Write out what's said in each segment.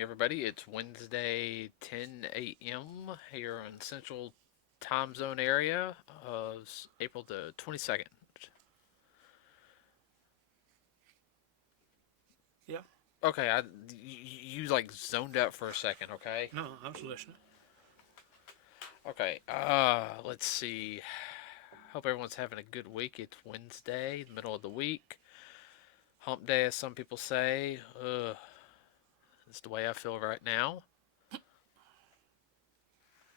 morning, everybody. It's Wednesday, 10 a.m. here in Central Time Zone area of April the 22nd. Yeah. Okay, you like zoned out for a second, okay? No, I was listening. Okay, let's see. Hope everyone's having a good week. It's Wednesday, middle of the week. Hump day, as some people say. That's the way I feel right now.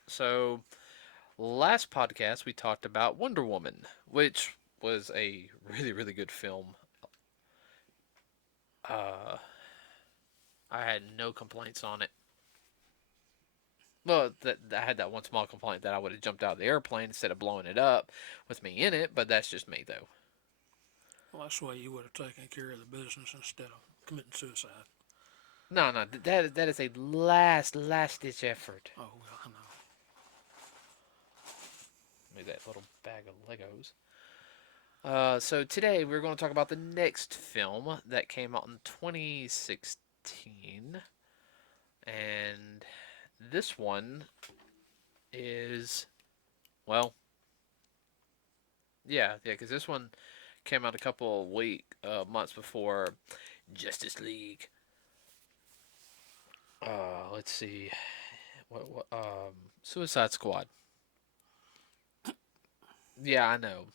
So, last podcast we talked about Wonder Woman, which was a really good film. Uh, I had no complaints on it. Well, I had that one small complaint that I would have jumped out of the airplane instead of blowing it up with me in it, but that's just me though. Well, that's why you would have taken care of the business instead of committing suicide. No, that is a last ditch effort. Oh, well, I know. Maybe that little bag of Legos. So today we're going to talk about the next film that came out in 2016, and this one is well, yeah, because this one came out a couple of months before Justice League. Let's see, Suicide Squad. Yeah, I know.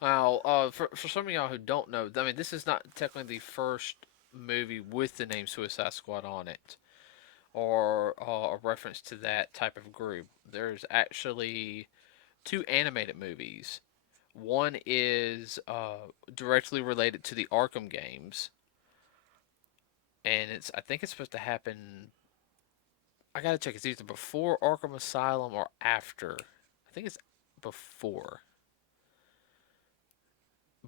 Now, for some of y'all who don't know, I mean, this is not technically the first movie with the name Suicide Squad on it, or a reference to that type of group. There's actually two animated movies. One is directly related to the Arkham games, and I think it's supposed to happen. I gotta check. It's either before Arkham Asylum or after. I think it's before,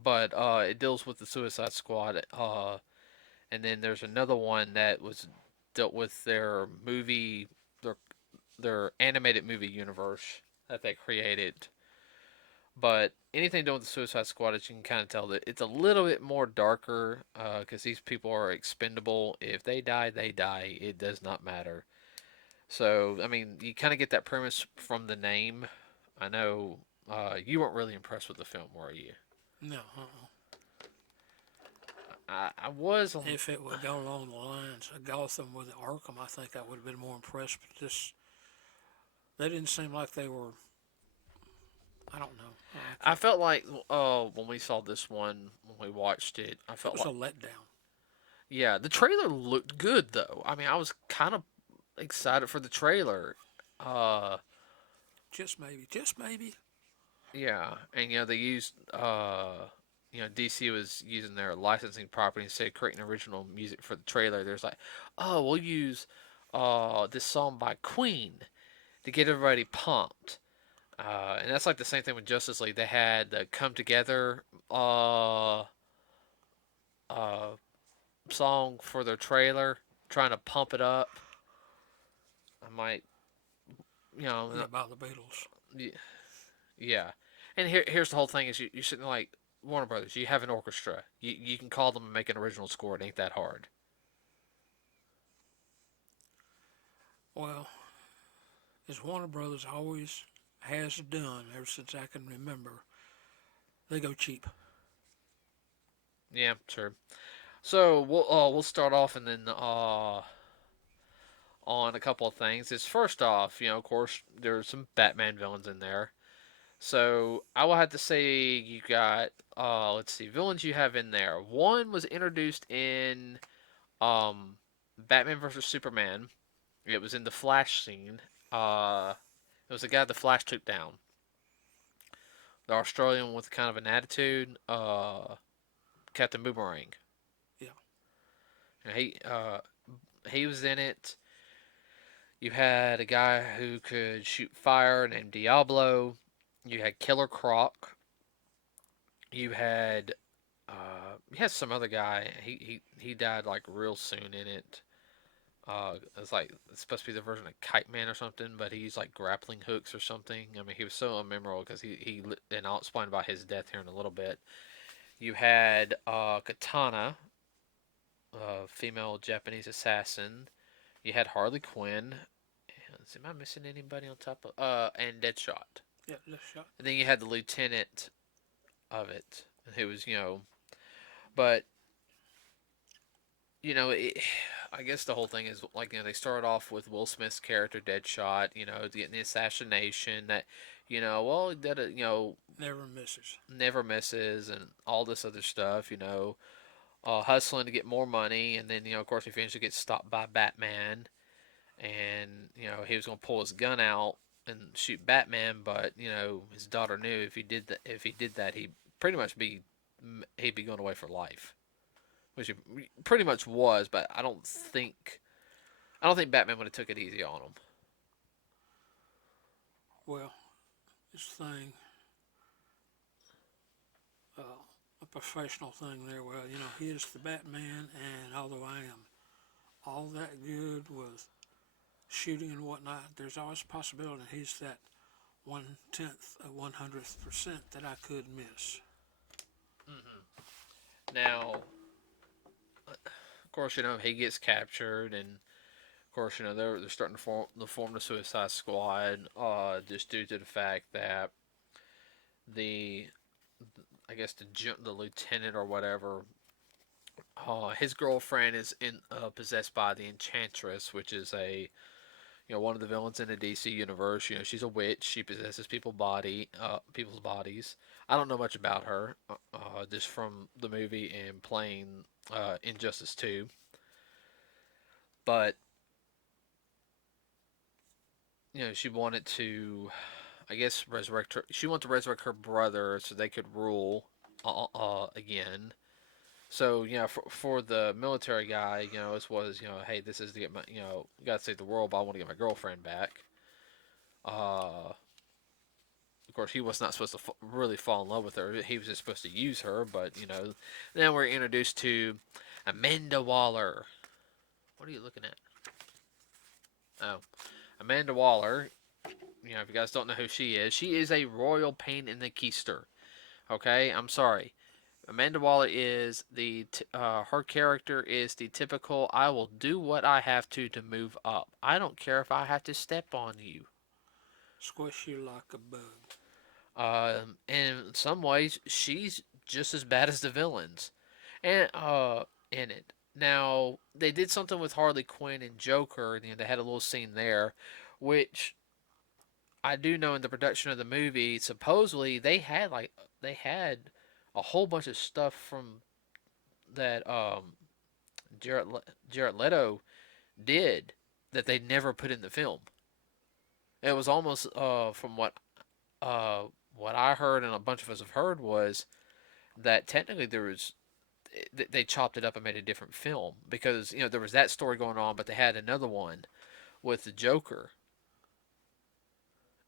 but it deals with the Suicide Squad. And then there's another one that was dealt with their their animated movie universe that they created. But anything doing with the Suicide Squad, as you can kind of tell, that it's a little bit more darker because these people are expendable. If they die, they die. It does not matter. So, I mean, you kind of get that premise from the name. I know you weren't really impressed with the film, were you? No, I was. If it would go along the lines of Gotham with Arkham, I think I would have been more impressed. But they didn't seem like they were. I don't know. I I can't. felt like when we saw this one, when we watched it, I It felt was a like, letdown. yeah, the trailer looked good though. I mean, I was kind of excited for the trailer. Uh, Just maybe. Just maybe. yeah, and they used DC was using their licensing property instead of creating original music for the trailer. There's like, oh, we'll use this song by Queen to get everybody pumped. And that's like the same thing with Justice League. They had the Come Together uh, song for their trailer, trying to pump it up. I might, you know, Yeah, about the Beatles. yeah. And here's the whole thing: is you're sitting there like Warner Brothers. You have an orchestra. You can call them and make an original score. It ain't that hard. Well, as Warner Brothers always has done ever since I can remember, they go cheap. Yeah, sure. So we'll start off and then on a couple of things. Is first off, of course, there's some Batman villains in there. So I will have to say you got let's see, villains you have in there. One was introduced in um Batman versus Superman. It was in the Flash scene. It was the guy the Flash took down. The Australian with kind of an attitude, Captain Boomerang. Yeah. And he was in it. You had a guy who could shoot fire named Diablo. You had Killer Croc. You had some other guy. He died like real soon in it. It's supposed to be the version of Kite Man or something, but he used like grappling hooks or something. I mean, he was so unmemorable because and I'll explain about his death here in a little bit. You had Katana, female Japanese assassin. You had Harley Quinn. Am I missing anybody on top of and Deadshot? Yeah, that's shot. And then you had the lieutenant of it, who was but it, I guess the whole thing is like they start off with Will Smith's character Deadshot, getting the assassination that, well that Never misses. never misses and all this other stuff, hustling to get more money, and then of course he eventually gets stopped by Batman, and he was gonna pull his gun out and shoot Batman, but his daughter knew if he did that he'd pretty much he'd be going away for life, which he pretty much was, but I don't think Batman would have took it easy on him. Well, this thing, uh, a professional thing there. Well, he is the Batman, and although I am all that good with shooting and whatnot, there's always a possibility he's that 1/10 of 100th% that I could miss. Now, of course, he gets captured, and of course, they're starting to form the Suicide Squad, just due to the fact that the I guess the lieutenant or whatever, his girlfriend is possessed by the Enchantress, which is a one of the villains in the DC universe. She's a witch. She possesses people's bodies. I don't know much about her, just from the movie and playing Injustice 2. But she wanted to, I guess, resurrect her. She wanted to resurrect her brother so they could rule again. So for the military guy, this was hey, this is to get my gotta save the world, but I want to get my girlfriend back. Of course, he was not supposed to really fall in love with her. He was just supposed to use her, but then we're introduced to Amanda Waller. What are you looking at? Oh, Amanda Waller. If you guys don't know who she is a royal pain in the keister. Okay, I'm sorry. Amanda Waller is her character is the typical I will do what I have to move up. I don't care if I have to step on you. Squish you like a bug. And in some ways, she's just as bad as the villains, and in it. Now they did something with Harley Quinn and Joker. They had a little scene there, which I do know in the production of the movie. Supposedly they had a whole bunch of stuff from that Jared Leto did that they never put in the film. It was almost from uh, what I heard and a bunch of us have heard was that technically they chopped it up and made a different film because there was that story going on, but they had another one with the Joker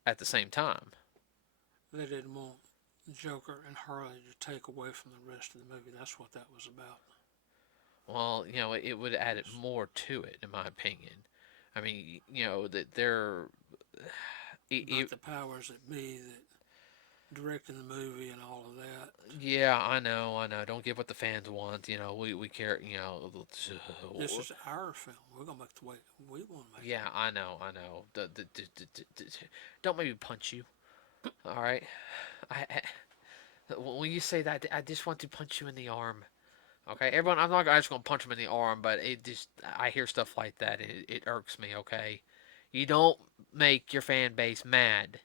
at the same time. They didn't want Joker and Harley to take away from the rest of the movie. That's what that was about. Well, it would have added more to it, in my opinion. I mean, that they're. About the powers that be that directing the movie and all of that. Yeah, I know. Don't get what the fans want. We care. This is our film. We're gonna make the way we want to make Yeah, I know. Don't make me punch you. All right. When you say that, I just want to punch you in the arm. Okay, everyone. I'm not just gonna punch him in the arm, but I hear stuff like that. And it irks me. Okay, you don't make your fan base mad.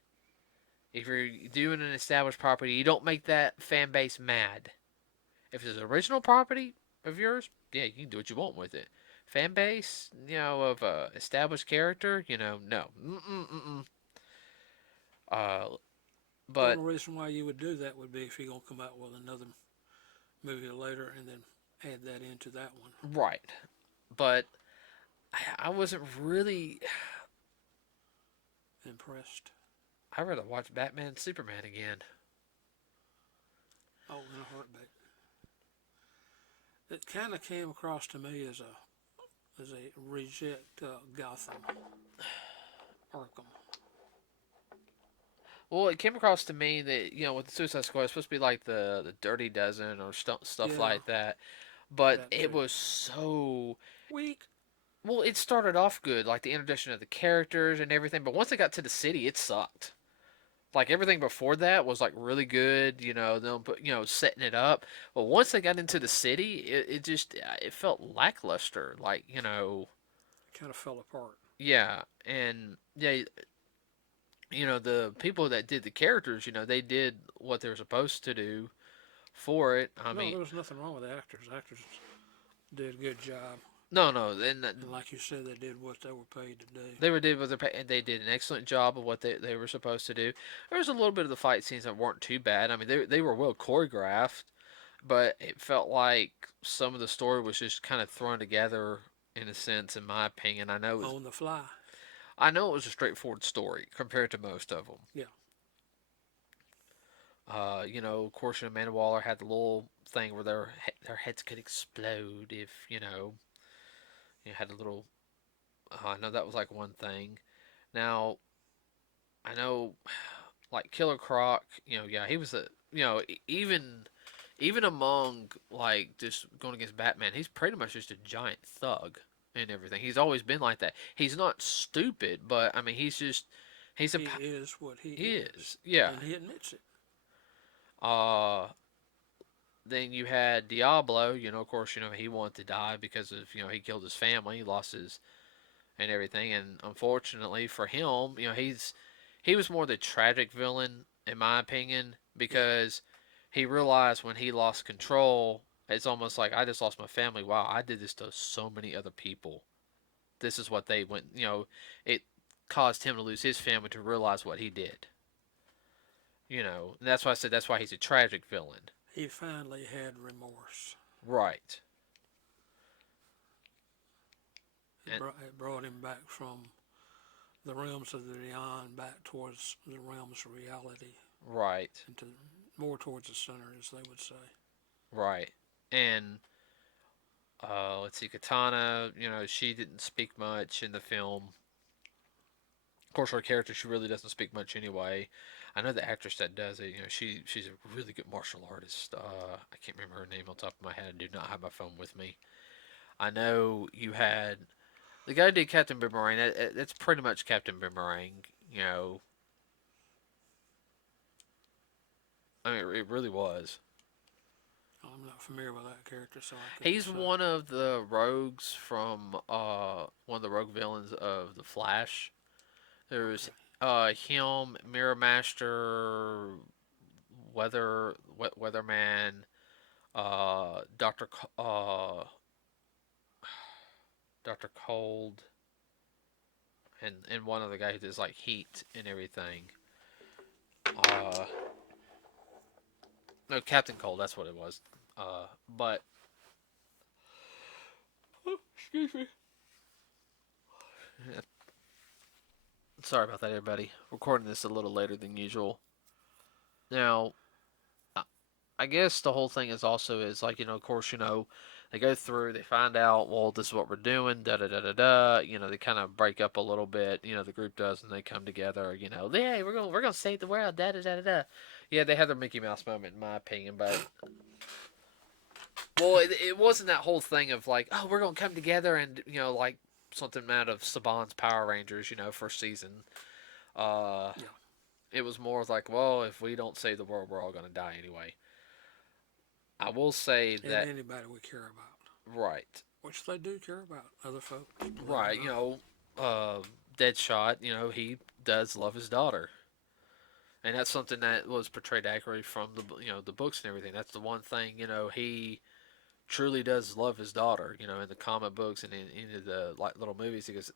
If you're doing an established property, you don't make that fan base mad. If it's an original property of yours, yeah, you can do what you want with it. Fan base, of a established character, no. Mm-mm-mm-mm. Uh, The but only reason why you would do that would be if you're gonna come out with another movie later and then add that into that one. right, but I wasn't really. Impressed. I'd rather watch Batman and Superman again. Oh, in a heartbeat. It kind of came across to me as a reject Gotham, Arkham. Well, it came across to me that with the Suicide Squad, it's supposed to be like the Dirty Dozen or stuff Yeah, like that, but that it too. was so Weak. well, it started off good, like the introduction of the characters and everything. But once they got to the city, it sucked. Like everything before that was like really good, them setting it up. But once they got into the city, it just it felt lackluster. Like It kind of fell apart. yeah, and yeah, the people that did the characters, they did what they were supposed to do for it. I No, mean, there was nothing wrong with the actors. The actors did a good job. no, no, and And like you said, they did what they were paid to do. they did an excellent job of what they were supposed to do. There was a little bit of the fight scenes that weren't too bad. I mean, they were well choreographed, but it felt like some of the story was just kind of thrown together in a sense, in my opinion. On the fly. I know it was a straightforward story compared to most of them. Yeah. Of course, Amanda Waller had the little thing where their heads could explode if you had a little. I know that was like one thing. Now I know, like Killer Croc. Yeah, he was even among like just going against Batman, he's pretty much just a giant thug and everything. He's always been like that. He's not stupid, but I mean, he's a He is what he he is. is. Yeah. And he admits it. Uh then you had Diablo, of course, he wanted to die because of, he killed his family, he lost his and everything, and unfortunately for him, he was more the tragic villain in my opinion Yeah. because he realized when he lost control, it's almost like I just lost my family. Wow, I did this to so many other people. This is what they went, it caused him to lose his family to realize what he did. And that's why I said that's why he's a tragic villain. He finally had remorse. Right. It And brought him back from the realms of the beyond back towards the realms of reality, right. into more towards the center, as they would say. Right. And let's see, Katana, she didn't speak much in the film. Of course, her character, she really doesn't speak much anyway. I know the actress that does it, she's a really good martial artist. I can't remember her name on top of my head. I do not have my phone with me. I know you had the guy who did Captain Boomerang. That's pretty much Captain Boomerang. I mean, it really was. I'm not familiar with that character, so I couldn't He's say. one of the rogues from one of the rogue villains of the Flash. There's Okay. him, Mirror Master, Weatherman, Doctor Cold, and one other guy who does like heat and everything. Uh, no, Captain Cold. That's what it was. But excuse me. Sorry about that, everybody. Recording this a little later than usual. Now, I guess the whole thing is also is like of course they go through, they find out, well, this is what we're doing, da da da da da. They kind of break up a little bit. The group does, and they come together. Hey, we're gonna save the world, da da da da da. Yeah, they had their Mickey Mouse moment, in my opinion, but well, it wasn't that whole thing of like, oh, we're gonna come together and like something out of Saban's Power Rangers, first season. Uh, Yeah. it was more like, well, if we don't save the world, we're all gonna die anyway. I will say And that anybody we care about, right, which they do care about other folks, believe it right. or not. Uh, Deadshot. He does love his daughter, and that's something that was portrayed accurately from the books and everything. That's the one thing he truly does love his daughter. In the comic books and in the like little movies, he goes,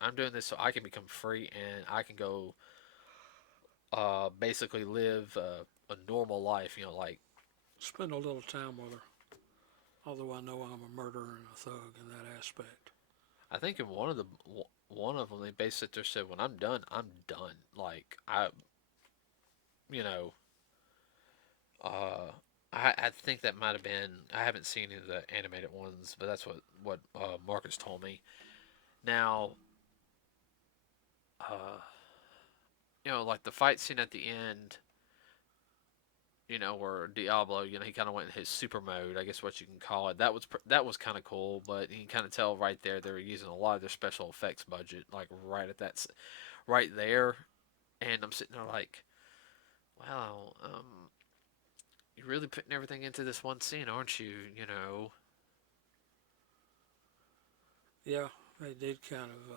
I'm doing this so I can become free and I can go basically live a normal life. Like Spend a little time with her. Although I know I'm a murderer and a thug in that aspect. I think in one of them they basically said, when I'm done, I'm done. Like you know, uh, I think that might have been. I haven't seen any of the animated ones, but that's what Marcus told me. Now, like the fight scene at the end. where Diablo, he kind of went in his super mode, I guess what you can call it. That was kind of cool, but you can kind of tell right there they were using a lot of their special effects budget, like right there. And I'm sitting there like, wow, you're really putting everything into this one scene, aren't you? Yeah, they did kind of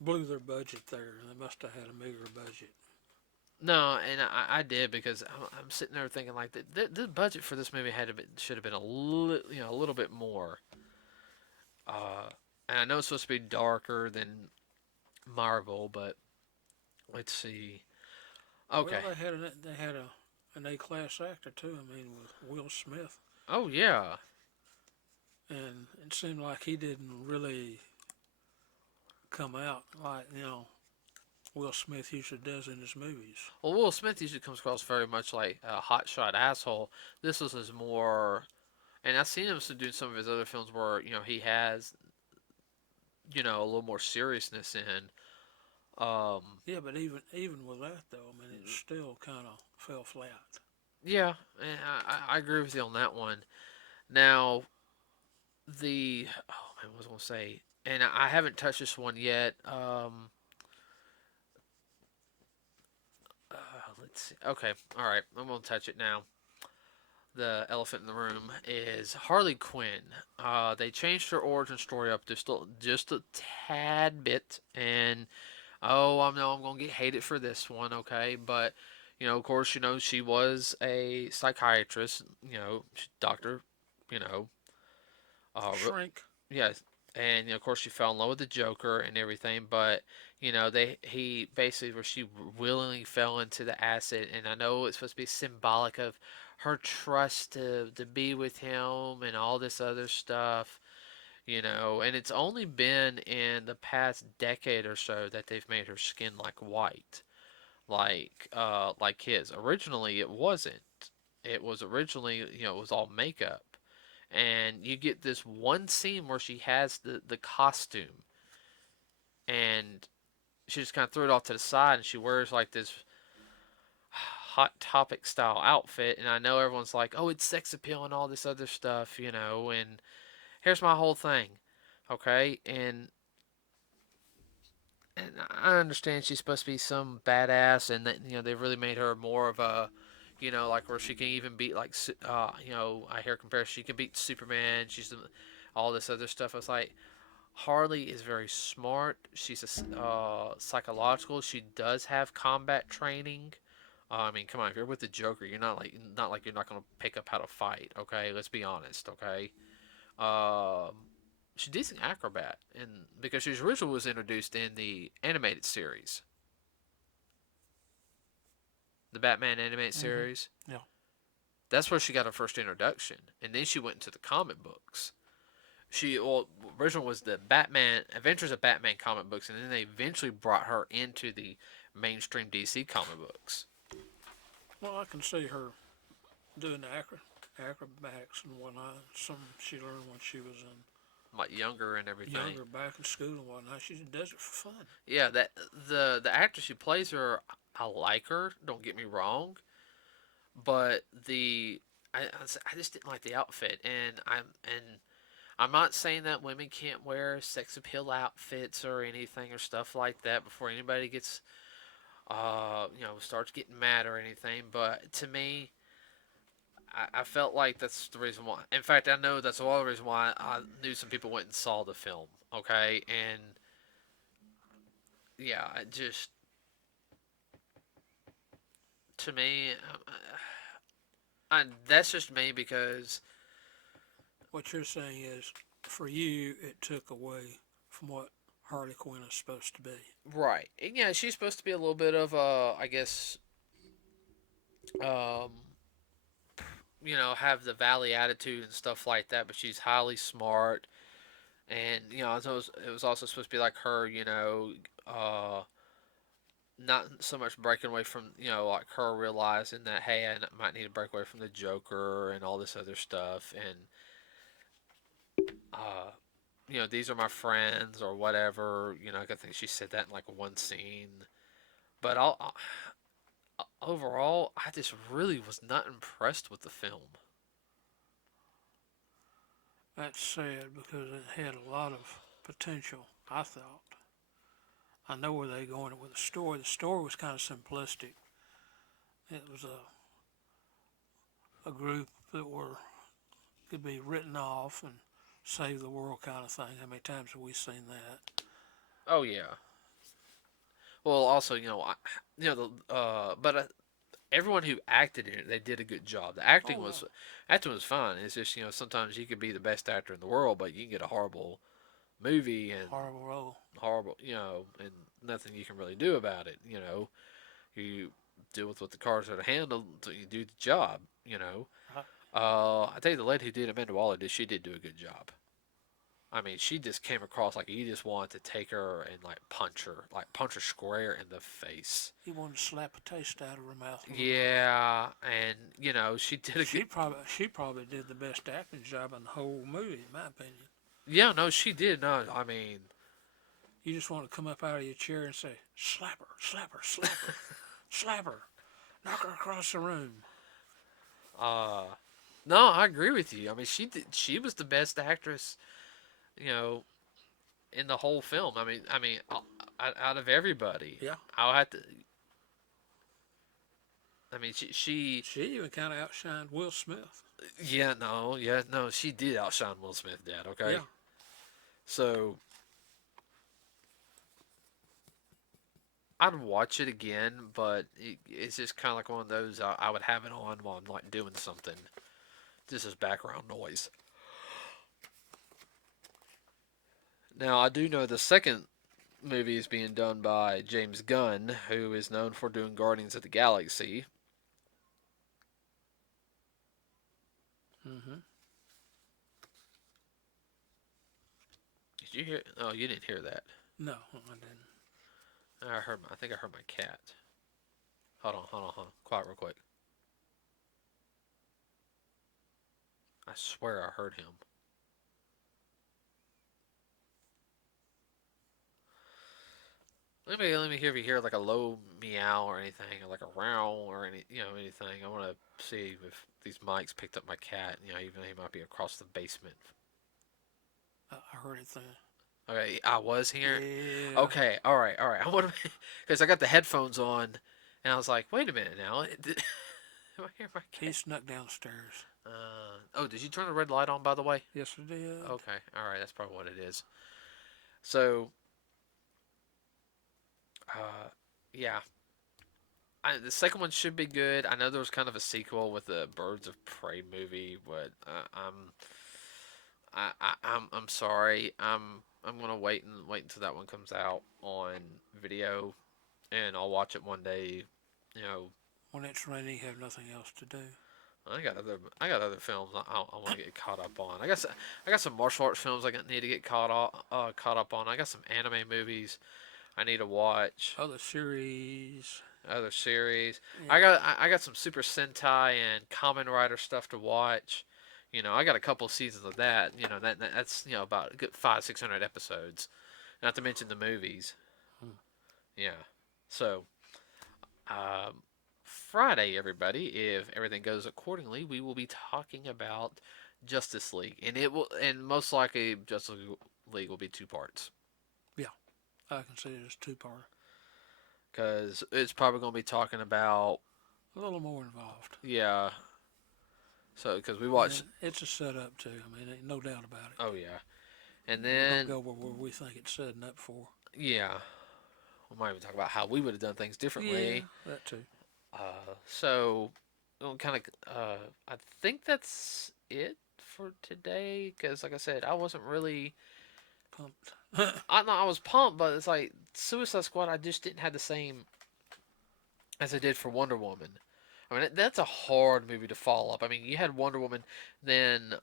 blew their budget there. They must have had a meager budget. No, and I did because I'm sitting there thinking like the budget for this movie should have been a little bit more. Uh, and I know it's supposed to be darker than Marvel, but let's see. Well, Okay. they had an A class actor too. I mean, with Will Smith, Oh yeah. and it seemed like he didn't really come out like Will Smith usually does in his movies. Well, Will Smith usually comes across very much like a hotshot asshole. This was his more, and I've seen him do some of his other films where he has a little more seriousness in. Um, Yeah, but even with that though, I mean, it still kind of fell flat. yeah, and I agree with you on that one. Now the oh man, what was I gonna say? And I haven't touched this one yet. Uh, let's see. Okay, all right, I'm gonna touch it now. The elephant in the room is Harley Quinn. They changed her origin story up just a tad bit, and I know I'm gonna get hated for this one, okay? But of course, she was a psychiatrist, doctor, you know, uh, Shrink. yeah, and of course she fell in love with the Joker and everything, but he basically where she willingly fell into the acid, and I know it's supposed to be symbolic of her trust to be with him and all this other stuff, and it's only been in the past decade or so that they've made her skin like white, like his. Originally, it wasn't. It was originally, it was all makeup, and you get this one scene where she has the costume, and she just kind of threw it off to the side, and she wears like this hot topic style outfit, and I know everyone's like, oh, it's sex appeal and all this other stuff, and here's my whole thing, okay, and I understand she's supposed to be some badass, and that they really made her more of a, like where she can even beat like, I hear comparison she can beat Superman. All this other stuff. I was like, Harley is very smart. She's a psychological. She does have combat training. I mean, come on, if you're with the Joker, you're not like you're not gonna pick up how to fight. Okay, let's be honest. Okay, um, she's a decent acrobat, and because she's originally was introduced in the animated series, the Batman animated Mm-hmm. series. Yeah. That's where she got her first introduction, and then she went into the comic books. Original was the Batman Adventures of Batman comic books, and then they eventually brought her into the mainstream DC comic books, Well, I can see her doing the acrobatics and whatnot. Some she learned when she was like younger and everything. younger, back in school and whatnot. She just does it for fun. Yeah, that the actress who plays her, I like her. Don't get me wrong, but I just didn't like the outfit, and I'm not saying that women can't wear sex appeal outfits or anything or stuff like that before anybody gets starts getting mad or anything. But to me, I felt like that's the reason why. In fact, I know that's all the reason why I knew some people went and saw the film. Okay, and yeah, it just to me, that's just me because What you're saying is, for you, it took away from what Harley Quinn is supposed to be. right, and yeah, she's supposed to be a little bit of I guess, um, have the valley attitude and stuff like that, but she's highly smart, and it was also supposed to be like her, not so much breaking away from like her realizing that hey, I might need to break away from the Joker and all this other stuff, and uh, these are my friends or whatever. I think she said that in like one scene, but overall, I just really was not impressed with the film. That's sad because it had a lot of potential, I thought. I know where they're going with the story. The story was kind of simplistic. It was a group that were could be written off and save the world kind of thing. How many times have we seen that? Oh yeah. Well, also, but everyone who acted in it, they did a good job. The Oh yeah, acting was fine. It's just sometimes you could be the best actor in the world, but you can get a horrible movie and horrible role. horrible, and nothing you can really do about it. You deal with what the cards are to handle until you do the job. Right. I tell you, the lady who did Amanda Waller she did do a good job. I mean, she just came across like you just wanted to take her and like punch her square in the face. He wanted to slap a taste out of her mouth a little bit. Yeah, and she did a good. She probably did the best acting job in the whole movie, in my opinion. Yeah, no, she did. No, I mean, You just want to come up out of your chair and say, slap her, slap her, slap her, slap her, knock her across the room. uh, no, I agree with you. I mean, she did. She was the best actress, you know, in the whole film. I mean, out of everybody, Yeah. I'll have to. I mean, she She even kind of outshined Will Smith. yeah, no, she did outshine Will Smith, Dad. Okay, Yeah. so I'd watch it again, but it's just kind of like one of those I would have it on while I'm like doing something, just as background noise. Now I do know the second movie is being done by James Gunn, who is known for doing Guardians of the Galaxy. Hmm. Did you hear? Oh, you didn't hear that. No, I didn't. I think I heard my cat. Hold on. Quiet real quick. I swear I heard him. Let me hear if you hear like a low meow or anything, or like a row or anything. I want to see if these mics picked up my cat. Even he might be across the basement. I heard it then. Okay, I was here. Yeah. Okay, all right. I want to because I got the headphones on, and I was like, wait a minute now. Am I hear my He cat? snuck downstairs. Oh, did you turn the red light on by the way? Yes, I did. Okay, all right. That's probably what it is. So, uh, yeah. The second one should be good. I know there was kind of a sequel with the Birds of Prey movie, but I'm sorry. I'm gonna wait until that one comes out on video, and I'll watch it one day. You know, When it's raining, you have nothing else to do. I got other films I want to get caught up on. I got some martial arts films need to get caught up on. I got some anime movies I need to watch. Other series. Other series. Yeah. I got some Super Sentai and Kamen Rider stuff to watch. I got a couple seasons of that. That's about a good 500-600 episodes. Not to mention the movies. Hmm. Yeah. So, Friday, everybody, if everything goes accordingly, we will be talking about Justice League, and most likely Justice League will be two parts Yeah. I can see it as two-part. because it's probably going to be talking about A little more involved. yeah. So because we And watched it's a setup too. I mean, ain't no doubt about it. oh yeah, and We're gonna then go where we think it's setting up for. yeah, we might even talk about how we would have done things Yeah, differently. that too. So kind of I think that's it for today because like I said, I wasn't really Pumped. I was pumped, but it's like Suicide Squad. I just didn't have the same as I did for Wonder Woman. I mean, that's a hard movie to follow up. I mean, you had Wonder Woman, then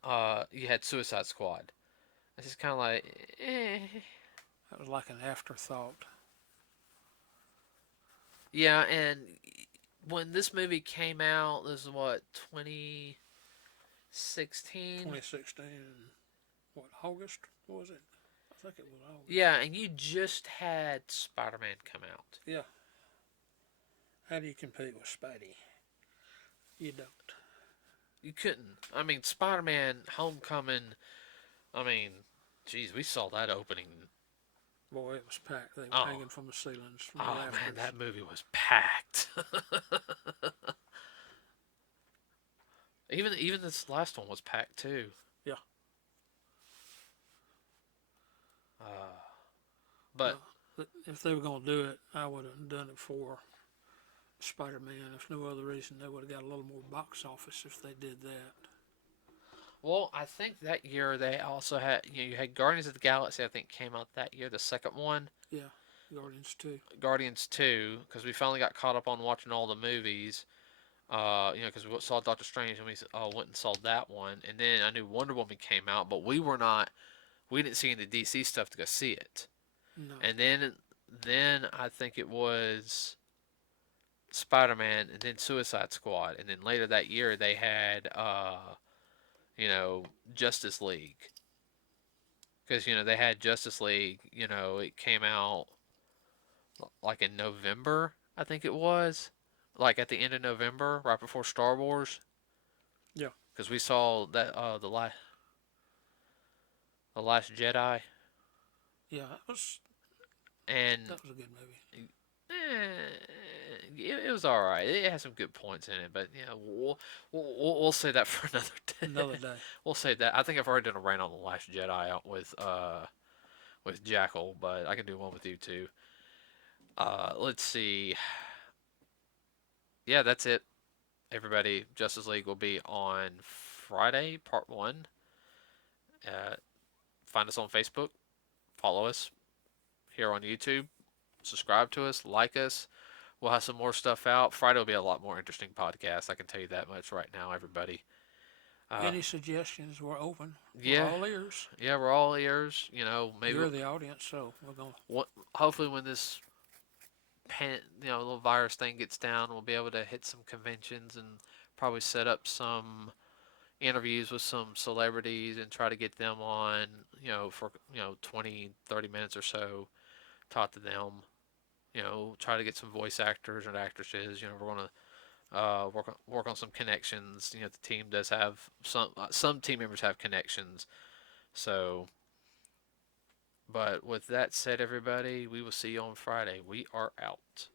you had Suicide Squad. It's just kind of like, eh. That was like an afterthought. Yeah, and when this movie came out, this is what 2016. 2016. What, August? What was it? I think it was August. Yeah, and you just had Spider-Man come out. Yeah. How do you compete with Spidey? You don't. You couldn't. I mean, Spider-Man: Homecoming. I mean, geez, we saw that opening. Boy, it was packed. They were Oh, hanging from the ceilings from the oh man, rafters. that movie was packed. Even this last one was packed too. Yeah. Uh, but Well, if they were going to do it, I would have done it for Spider-Man. If no other reason, they would have got a little more box office if they did that. well, I think that year they also had you had Guardians of the Galaxy. I think came out that year, the second one. Yeah, Guardians too. Guardians 2, because we finally got caught up on watching all the movies. Because we saw Doctor Strange and we went and saw that one, and then I knew Wonder Woman came out, but we didn't see any DC stuff to go see it. No. And then I think it was Spider Man, and then Suicide Squad, and then later that year they had Justice League, because they had Justice League. It came out like in November, I think it was, like at the end of November, right before Star Wars, Yeah. because we saw that the Last Jedi, Yeah, and that was a good movie. it was all right. It has some good points in it, but we'll say that for another Another day. day. We'll say that. I think I've already done a rant on the Last Jedi with Jackal, but I can do one with you too. Let's see. Yeah, that's it. Everybody, Justice League will be on Friday, part one. Uh, find us on Facebook, follow us here on YouTube, subscribe to us, like us. We'll have some more stuff out. Friday will be a lot more interesting podcast. I can tell you that much right now, everybody. Uh, Any suggestions? We're open. We're yeah, all ears. yeah, we're all ears. Maybe You're the audience, so we're going to. hopefully when this little virus thing gets down, we'll be able to hit some conventions and probably set up some interviews with some celebrities and try to get them on, for 20, 30 minutes or so, talk to them. Try to get some voice actors and actresses. We're gonna work on some connections. The team does have some team members have connections. So, but with that said, everybody, we will see you on Friday. We are out.